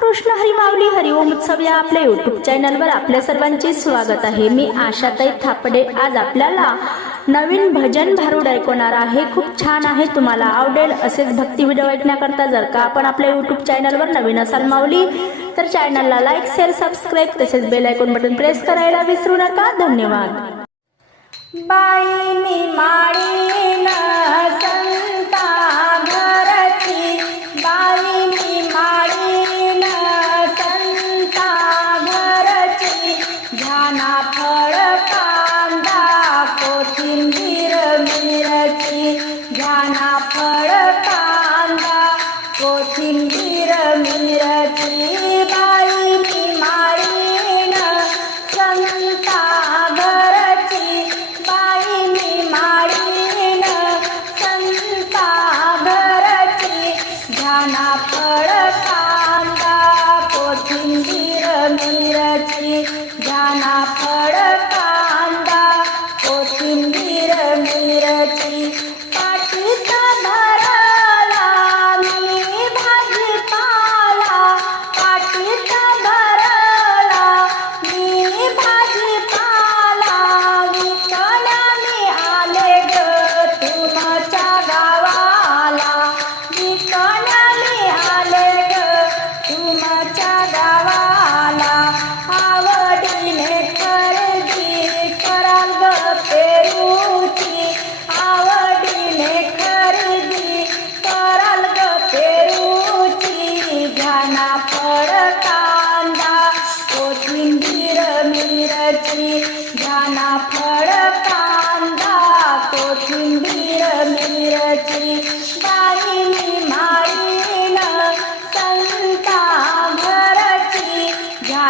कृष्ण हरी माऊली हरिओम उत्सव या आपल्या युट्यूब चॅनलवर आपल्या सर्वांचे स्वागत आहे. मी आशाताई थापडे. आज आपल्याला नवीन भजन भारूड ऐकवणार आहे. खूप छान आहे तुम्हाला. आवडेल असेच भक्ती व्हिडिओ ऐकण्याकरता जर का आपण आपल्या युट्यूब चॅनलवर नवीन असाल माऊली तर चॅनलला लाईक शेअर सबस्क्राईब तसेच बेल ऐकून बटन प्रेस करायला विसरू नका. धन्यवाद. बाई मी माळीन ध्याना फळ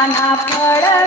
घाना फळ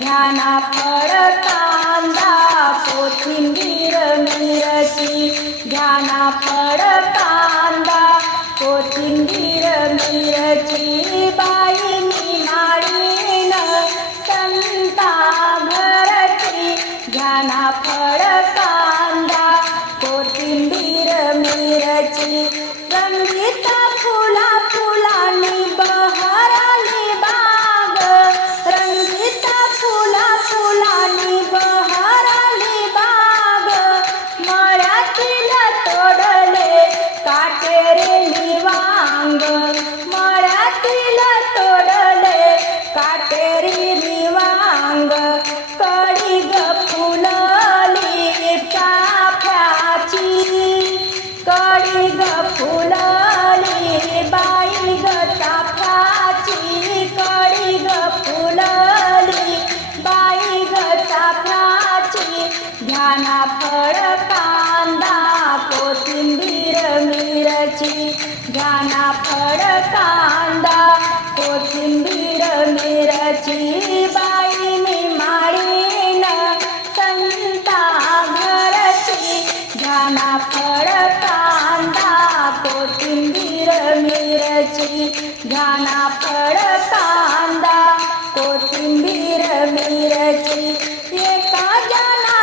ध्याना परतांदा कोथिंबीर मिरची ध्याना परतांदा कोथिंबीर मिरची बाई मी माळीन संता घरची ध्याना परतांदा कोथिंबीर मिरची रंगी ध्याना कांदा कोथिंबीर मिरची बाई मी माळीन संता घरची ध्याना फळ कांदा कोथिंबीर मिरची ध्याना फळ कांदा कोथिंबीर मिरची. एका जाना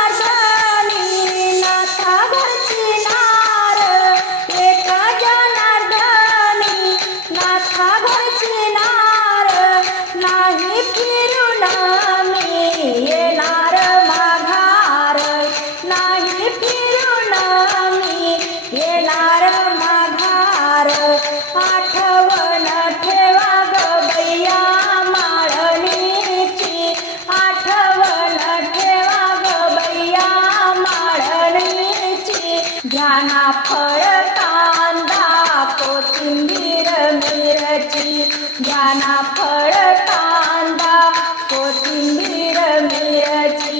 मिरची ज्ञाना फळ कांदा कोथिंबीर मिरची